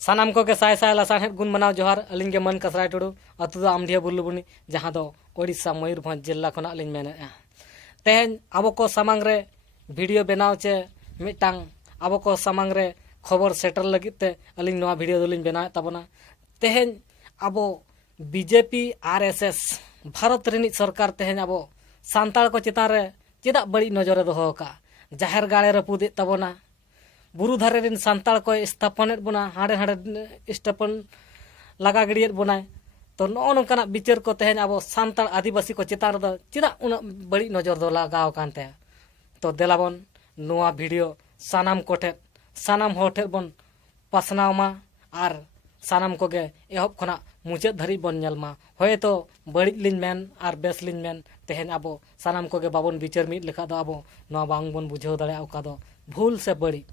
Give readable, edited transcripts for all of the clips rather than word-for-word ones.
सानाम को के साय साय लासाहेब गुण मनाव जोहार अलिंग के मन कसराय टुडू अतु दो आमडिया बुल्लुबुनी जहां दो ओडिशा मयूरभंज जिला खना अलिंग मेनेआ तेहेन आबो को सामांग रे वीडियो बनाव चे मिटांग आबो को सामांग रे खबर सेटर लगित ते अलिंग नवा वीडियो दोलिंग बनाव ताबना तेहेन आबो बीजेपी आरएसएस भारत रिनिज सरकार तेहेन आबो सांताल को चितान रे चेदा बड़ी नजर दोहो का जाहेर गाड़े रपुदे ताबना बुरु धारे रिन सांताल को स्थापन बना हाड़े हाड़े स्थापन लगा गिड़ियत बनाए तो नो नोंकाना विचार को तेहेन आबो सांताल आदिवासी को चितान रे चेदा उना बड़ी नजर दो लगाव कानते तो देलाबन नोआ वीडियो सानाम कोठे सानाम होठे बन पासनाव मा आर सानाम को गे एहब खना मुचाद धरी बन नेलमा होय तो बड़ी लिन मेन आर बेस लिन मेन तेहेन आबो सानाम को गे बाबन विचार मिद लेखा दो आबो नोआ बांग बन बुझाव दाड़े ओका दो भूल से बड़ी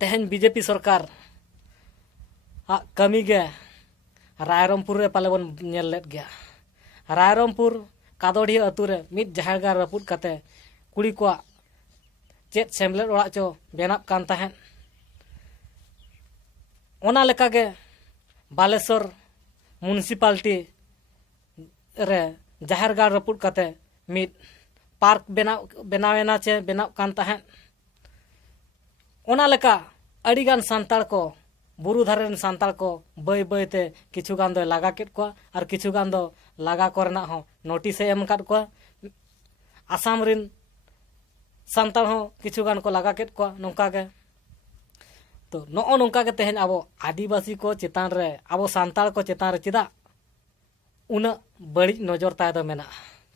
तेहेन बीजेपी सरकार आ कमी गे रायरमपुर रे पाले बन नेल लेत गया रायरमपुर कादोड़ी अतु रे मिद जाहेर गार रपुद काते कुड़ी को चेत सेमलेट ओड़ा चो बेनाब कान ताहेन ओना लेका गे बालेश्वर म्युनिसिपालिटी रे जाहेर गार रपुद काते मिद पार्क बनावेना चे बेनाब कान ताहेन ओना लेका अड़ीगान सांताल को बुरु धारेन सांताल को बय बयते किछु गान दो लगा केट को और किछु गान दो लगा करना हो नोटिस एम काट को आसाम रिन सांताल हो किछु गान को लगा केट को नोंका के तो नो नोंका के तेहेन आबो आदिवासी को चितान रे आबो सांताल को चितान रे चिदा उना बड़ी नजर ताय दो मेना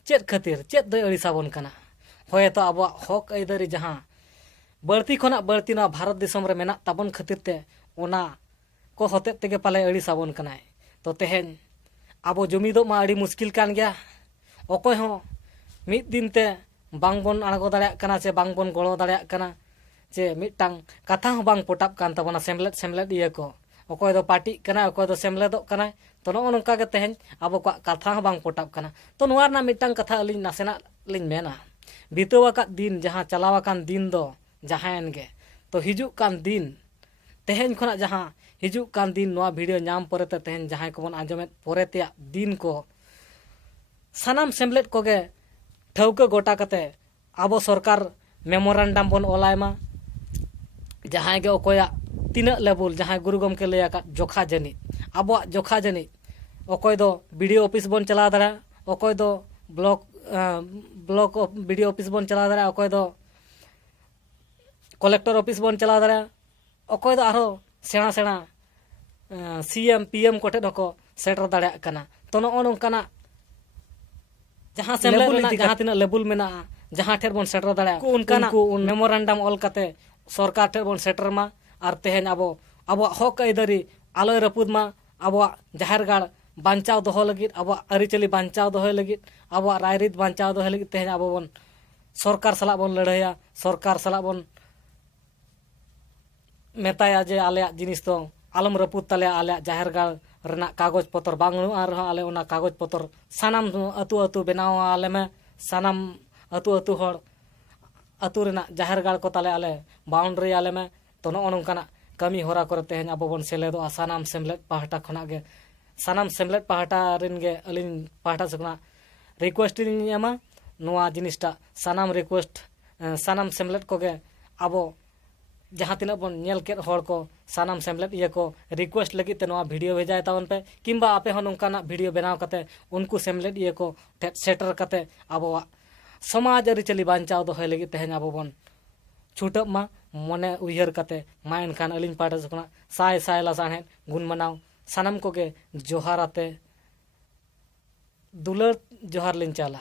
चेत खातिर चेत दो अड़िसाबन कना होय तो आबो हक अइदरी जहां बढ़ती खोना बढ़ती ना भारत दिसम रे मेना ताबन खातिर ते ओना को होते तेगे पाले अड़ी साबन कनाय तो तेहेन आबो जुमिदो मा अड़ी मुश्किल कान गया ओकोय हो मिद दिन ते बांग बन आड़गो दाड़िया कना से बांग बन गड़ो दाड़िया कना जे मिटांग कथा हो बांग पोटाप कान ताबना सेमलेट सेमलेट इया को ओकोय दो पार्टी कना ओकोय दो सेमलेदो कना तो नो नोंका के तेहेन आबो को कथा हो बांग पोटाप कना तो नोवा ना मिटांग कथा अलिन नासेना लिन मेना बितोवाका दिन जहां चलावाकान दिन दो जहां गे तो हिजुक कान दिन तेहेन खना जहां हिजुक कान दिन नोआ वीडियो नाम परेते तेहेन जहां को बन आंजमेत परेते दिन को सानाम सेमलेट को गे ठौका गोटा कते आबो सरकार मेमोरेंडम बन ओलायमा जहां गे ओकोया तीना लेवल जहां गुरु गमके लया का जोखा जनी आबो जोखा जनी ओकोय दो वीडियो ऑफिस बन चला दाड़ा ओकोय दो ब्लॉक वीडियो ऑफिस बन चला दाड़ा ओकोय दो कलेक्टर ऑफिस बन चला दाड़ा ओकोय दो आरो सेना सेना सीएम पीएम कोठे दको सेटर दाड़ा कना तो नो नोंकाना जहां सेमलेट जहां तिना लेवल मेना जहां ठेर बन सेटर दाड़ा उनकाना मेमोरेंडम ऑल काते सरकार ठेर बन सेटर मा आर तेहेन आबो आबो हक अइदरी आलोय रपुद मा आबो जाहेर गाड़ बांचाव दोहो लगित आबो अरिचली बांचाव दोहो लगित आबो रायरित बांचाव दोहो लगित तेहेन आबो बन सरकार सला बन लड़ाया सरकार सला बन मेताया जे आले जिनिस तो आलम रपुद तले आले जाहेर गाड़ रना कागज पत्र बांगनु आर आले ओना कागज पत्र सानाम अतु अतु बनाव आले में सानाम अतु अतु हर अतु रना जाहेर गाड़ को तले आले बाउंड्री आले में तो नो नोंकाना कमी होरा करे तेहेन आबो बन सेलेदो सानाम सेमलेट पाहटा खना गे सानाम सेमलेट पाहटा रिन गे अलिन पाहटा सकना रिक्वेस्ट एमा नोआ जिनिसटा सानाम रिक्वेस्ट सानाम सेमलेट को गे आबो जहां तिना बन नेल केट हर को सानाम सेमलेट इया को रिक्वेस्ट लगी ते नोआ वीडियो भेजाय तावन पे किंबा आपे हो नोंकाना वीडियो बनाव कते उनको सेमलेट इया को सेटर कते आबो समाज अरिचली बांचाव दो लगी तेहेन आबो बन छूटब मा मने उयहर कते मा एनखान अलिन पाटा सकना साय साय लासाहेन गुण मनाव सानाम को गे जोहार आते दुलर जोहार लिन चाला।